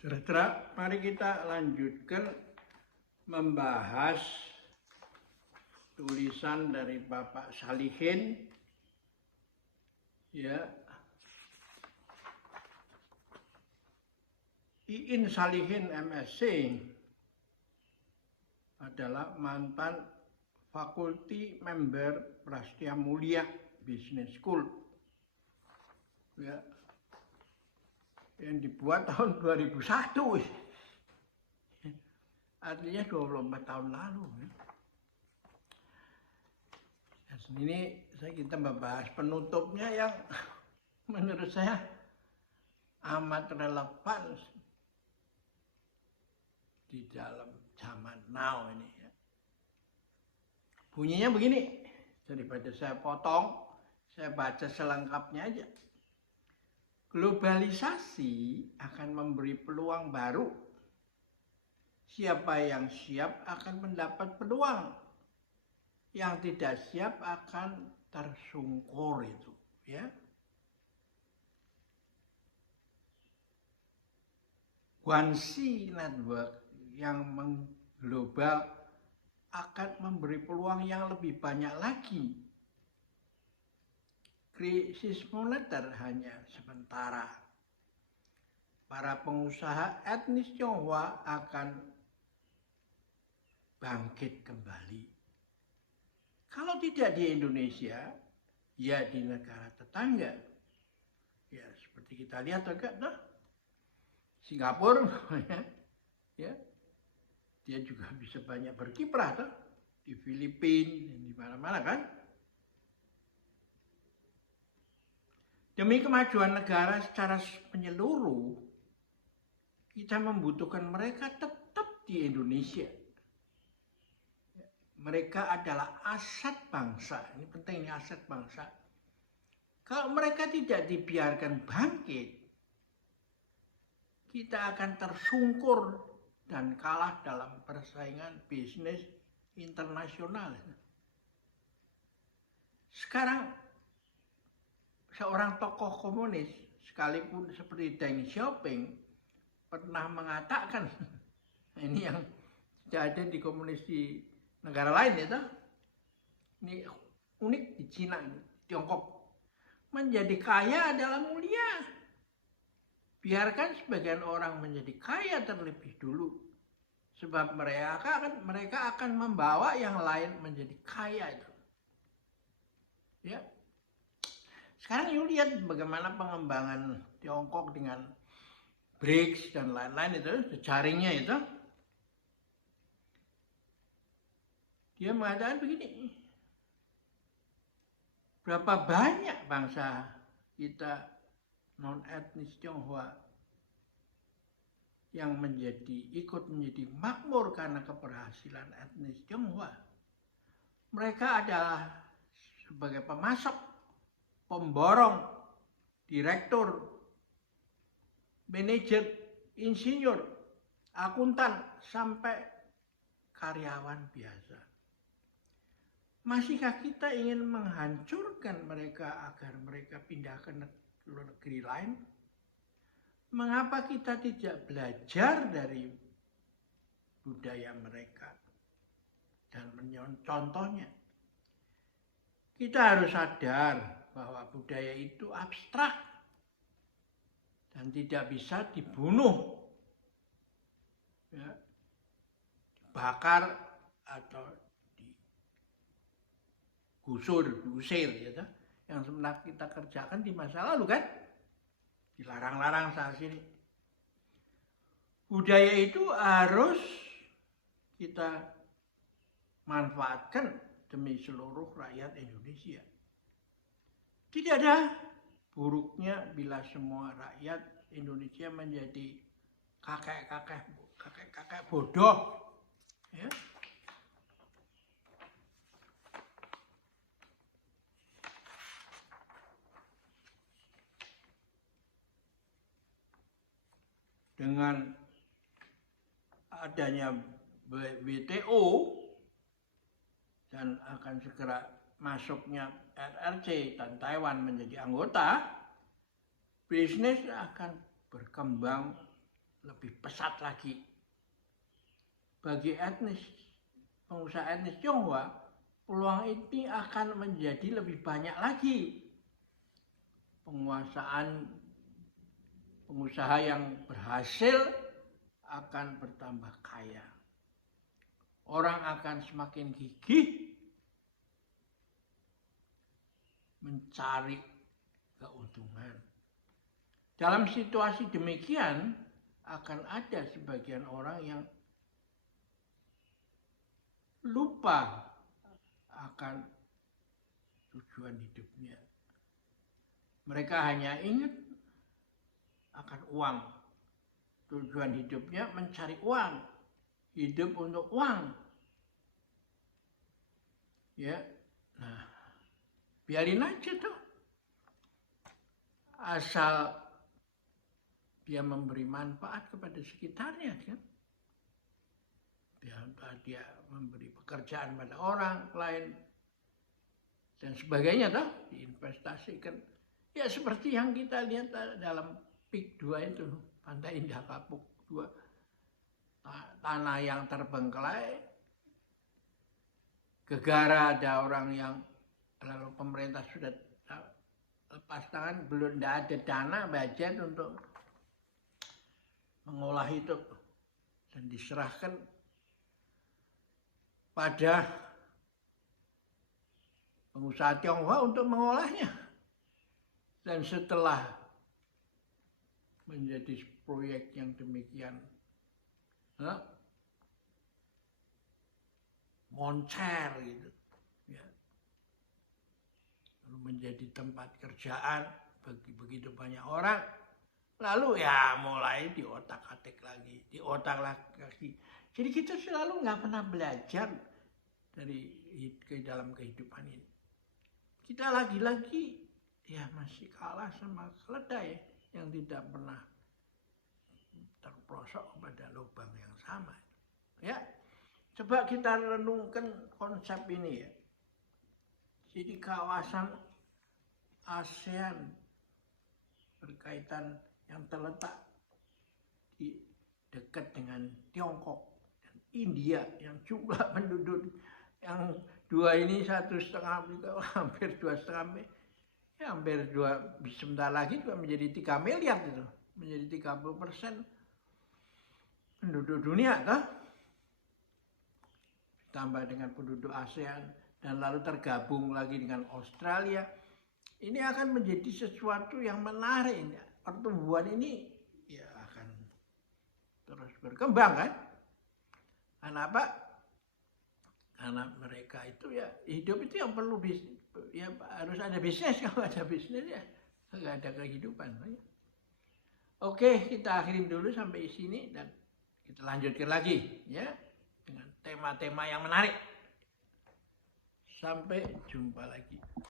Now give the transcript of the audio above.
Saudara, mari kita lanjutkan membahas tulisan dari Bapak Salihin, ya. Iin Salihin MSc adalah mantan fakulti member Prastia Mulia Business School, ya, yang dibuat tahun 2001, artinya 24 tahun lalu. Ini kita membahas penutupnya yang menurut saya amat relevan di dalam zaman now ini. Bunyinya begini, daripada saya potong, saya baca selengkapnya aja. Globalisasi akan memberi peluang baru. Siapa yang siap akan mendapat peluang. Yang tidak siap akan tersungkur itu, ya. Guanxi Network yang mengglobal akan memberi peluang yang lebih banyak lagi. Krisis moneter hanya sementara. Para pengusaha etnis Tionghoa akan bangkit kembali. Kalau tidak di Indonesia, ya di negara tetangga. Ya seperti kita lihat agak, nah, Singapura, ya, dia juga bisa banyak berkiprah, toh, di Filipina, di mana-mana kan. Demi kemajuan negara secara menyeluruh, kita membutuhkan mereka tetap di Indonesia. Mereka adalah aset bangsa. Ini penting, ini aset bangsa. Kalau mereka tidak dibiarkan bangkit, kita akan tersungkur dan kalah dalam persaingan bisnis internasional. Sekarang seorang tokoh komunis, sekalipun seperti Deng Xiaoping, pernah mengatakan, ini yang tidak ada di komunis di negara lain, ya, ini unik di Cina, di Tiongkok. Menjadi kaya adalah mulia. Biarkan sebagian orang menjadi kaya terlebih dulu, sebab mereka akan membawa yang lain menjadi kaya itu. Ya. Sekarang you lihat bagaimana pengembangan Tiongkok dengan BRICS dan lain-lain itu, jaringnya itu. Dia mengatakan begini, berapa banyak bangsa kita non-etnis Tionghoa yang ikut menjadi makmur karena keberhasilan etnis Tionghoa. Mereka adalah sebagai pemasok, pemborong, direktur, manajer, insinyur, akuntan, sampai karyawan biasa. Masihkah kita ingin menghancurkan mereka agar mereka pindah ke negeri lain? Mengapa kita tidak belajar dari budaya mereka dan mencontohnya? Kita harus sadar bahwa budaya itu abstrak dan tidak bisa dibunuh, ya, dibakar atau diusir, ya, yang sebenarnya kita kerjakan di masa lalu kan, dilarang-larang saat ini. Budaya itu harus kita manfaatkan demi seluruh rakyat Indonesia. Tidak ada buruknya bila semua rakyat Indonesia menjadi kakek-kakek bodoh, ya. Dengan adanya WTO dan akan segera masuknya RRC dan Taiwan menjadi anggota, bisnis akan berkembang lebih pesat lagi. Bagi pengusaha etnis Tionghoa, peluang ini akan menjadi lebih banyak lagi. Pengusaha yang berhasil akan bertambah kaya. Orang akan semakin gigih mencari keuntungan. Dalam situasi demikian, akan ada sebagian orang yang lupa akan tujuan hidupnya. Mereka hanya ingat akan uang. Tujuan hidupnya mencari uang. Hidup untuk uang. Ya, nah, biarin aja tuh. Asal dia memberi manfaat kepada sekitarnya, kan? Dia memberi pekerjaan pada orang lain dan sebagainya, toh, diinvestasikan. Ya seperti yang kita lihat dalam PIK 2 itu, Pantai Indah Kapuk 2. Tanah yang terbengkelai, gegara ada orang yang lalu pemerintah sudah lepas tangan, belum ada dana budget untuk mengolah itu dan diserahkan pada pengusaha Tionghoa untuk mengolahnya. Dan setelah menjadi proyek yang demikian moncer gitu, ya, lalu menjadi tempat kerjaan bagi begitu banyak orang, lalu ya mulai diotak-atik lagi. Jadi kita selalu nggak pernah belajar dari dalam kehidupan ini. Kita lagi-lagi ya masih kalah sama keledai yang tidak pernah terprosok pada lubang yang sama. Ya, coba kita renungkan konsep ini ya. Jadi kawasan ASEAN berkaitan yang terletak di dekat dengan Tiongkok dan India yang jumlah penduduk yang dua ini 1,5 hampir 2,5, ya hampir 2, sebentar lagi juga menjadi 3 miliar itu, menjadi 30% penduduk dunia, kan? Tambah dengan penduduk ASEAN dan lalu tergabung lagi dengan Australia, ini akan menjadi sesuatu yang menarik. Pertumbuhan ini ya akan terus berkembang, kan? Kenapa? Karena mereka itu ya hidup itu yang perlu ya harus ada bisnis. Kalau ada bisnis ya nggak ada kehidupan. Oke, kita akhirin dulu sampai sini dan kita lanjutkan lagi ya dengan tema-tema yang menarik. Sampai jumpa lagi.